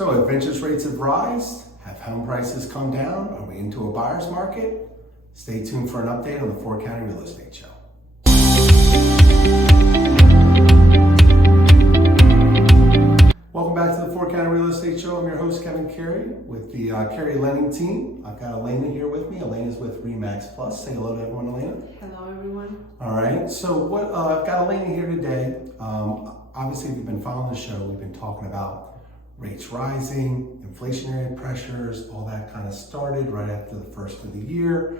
So if interest rates have risen, have home prices come down? Are we into a buyer's market? Stay tuned for an update on the Fort County Real Estate Show. Welcome back to the Fort County Real Estate Show. I'm your host, Kevin Carey, with the Carey Lending team. I've got Alena here with me. Alena's with RE/MAX Plus. Say hello to everyone, Alena. Hello, everyone. All right. So I've got Alena here today. Obviously, if you've been following the show, we've been talking about rates rising, inflationary pressures, all that kind of started right after the first of the year.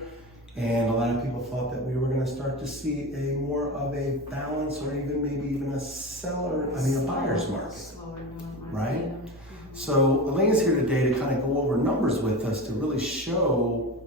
And a lot of people thought that we were going to start to see a more of a balance or maybe even a buyer's market, right? So Alena's here today to kind of go over numbers with us to really show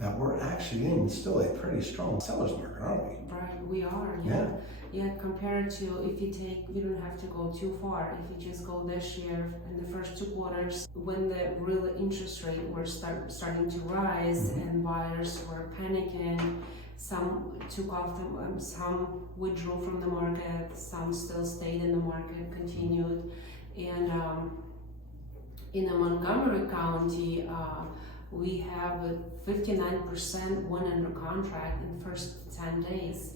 that we're actually in still a pretty strong seller's market, aren't we? Right, we are, yeah. Yeah, compared to you don't have to go too far. If you just go this year in the first 2 quarters, when the real interest rate were starting to rise and buyers were panicking, some took off, some withdrew from the market, some still stayed in the market, continued. And in the Montgomery County, we have 59% went under contract in the first 10 days.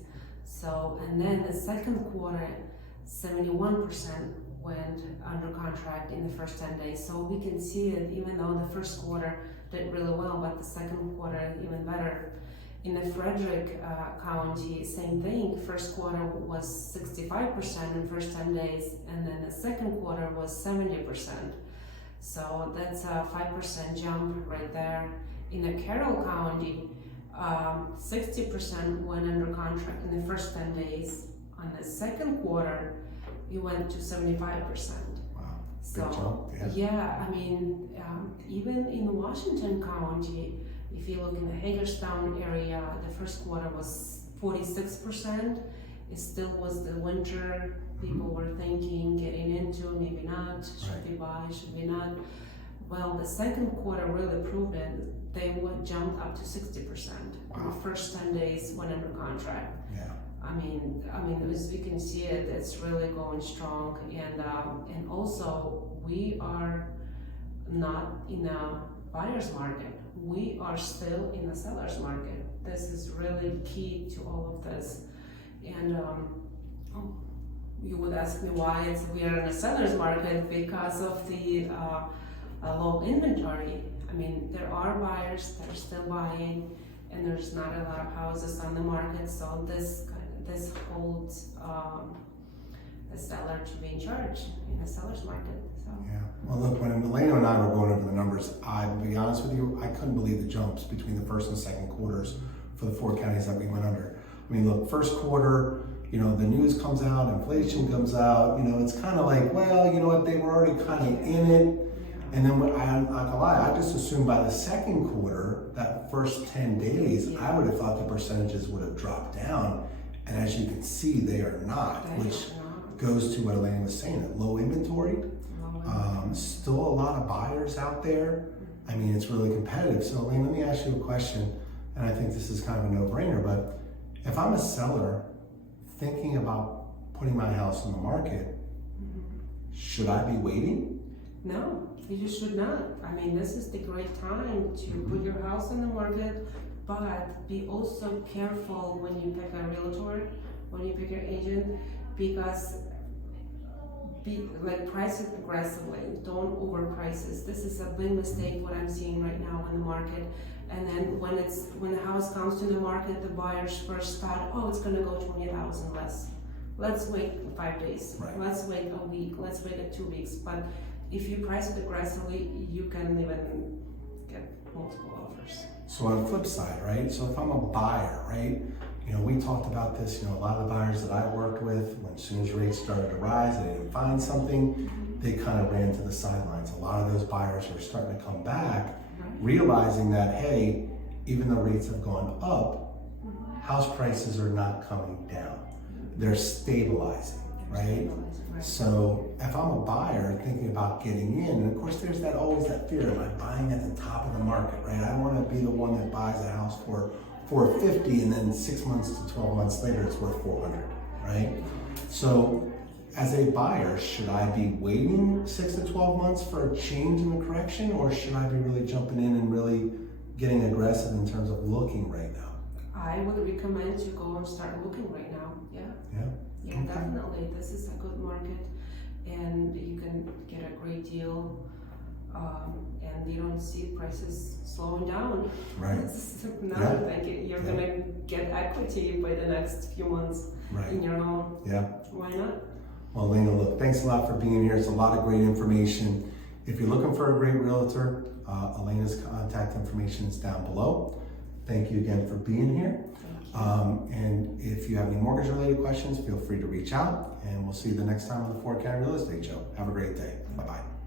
So, and then the second quarter, 71% went under contract in the first 10 days. So we can see it, even though the first quarter did really well, but the second quarter even better. In the Frederick County, same thing. First quarter was 65% in the first 10 days, and then the second quarter was 70%. So that's a 5% jump right there. In the Carroll County, 60% went under contract in the first 10 days. On the second quarter, it went to 75%. Wow, so, good jump. Yeah, I mean, even in Washington County, if you look in the Hagerstown area, the first quarter was 46%. It still was the winter. People were thinking, getting into, maybe not, should we buy, should we not? Well, the second quarter really proved it. They jumped up to 60%. Wow. In the first 10 days went under contract. Yeah. I mean, as we can see it, it's really going strong. And also, we are not in a buyer's market. We are still in a seller's market. This is really key to all of this. And you would ask me why we are in a seller's market because of the low inventory. I mean, there are buyers that are still buying, and there's not a lot of houses on the market. So this holds the seller to be in charge in the seller's market. So. Yeah. Well, look, when Alena and I were going over the numbers, I'll be honest with you, I couldn't believe the jumps between the first and second quarters for the 4 counties that we went under. I mean, look, first quarter, the news comes out, inflation comes out, it's kind of like, well, you know what, they were already kind of in it. And then I'm not gonna lie, I just assumed by the second quarter, that first 10 days, I would have thought the percentages would have dropped down. And as you can see, they are not, which goes to what Alena was saying, that low inventory. Still a lot of buyers out there. I mean, it's really competitive. So Alena, let me ask you a question, and I think this is kind of a no-brainer, but if I'm a seller thinking about putting my house on the market, should I be waiting? No, you should not. I mean, this is the great time to put your house on the market, but be also careful when you pick a realtor, when you pick your agent, because price it aggressively. Don't overprice this. This is a big mistake what I'm seeing right now in the market. And then when the house comes to the market, the buyers first thought, oh, it's gonna go 20,000 less. Let's wait 5 days. Right. Let's wait a week. Let's wait 2 weeks. But if you price it aggressively, you can even get multiple offers. So on the flip side, right? So if I'm a buyer, right? We talked about this, a lot of the buyers that I worked with, when as soon as rates started to rise, they didn't find something, they kind of ran to the sidelines. A lot of those buyers are starting to come back, realizing that, hey, even though rates have gone up, house prices are not coming down. They're stabilizing, right? So if I'm a buyer thinking about getting in, and of course there's always that fear, am I buying at the top of the market, right? I want to be the one that buys a house for $450 and then 6 months to 12 months later it's worth $400, right? So as a buyer, should I be waiting 6 to 12 months for a change in the correction, or should I be really jumping in and really getting aggressive in terms of looking right now? I would recommend you go and start looking right now. Yeah. Yeah. Yeah, Okay. definitely. This is a good market, and you can get a great deal, and you don't see prices slowing down. Right. This is another thing. You're gonna get equity by the next few months Right. in your loan. Yeah. Why not? Well, Alena, look, thanks a lot for being here. It's a lot of great information. If you're looking for a great realtor, Alena's contact information is down below. Thank you again for being here. And if you have any mortgage related questions, feel free to reach out, and we'll see you the next time on the Ford County Real Estate Show. Have a great day. Bye-bye.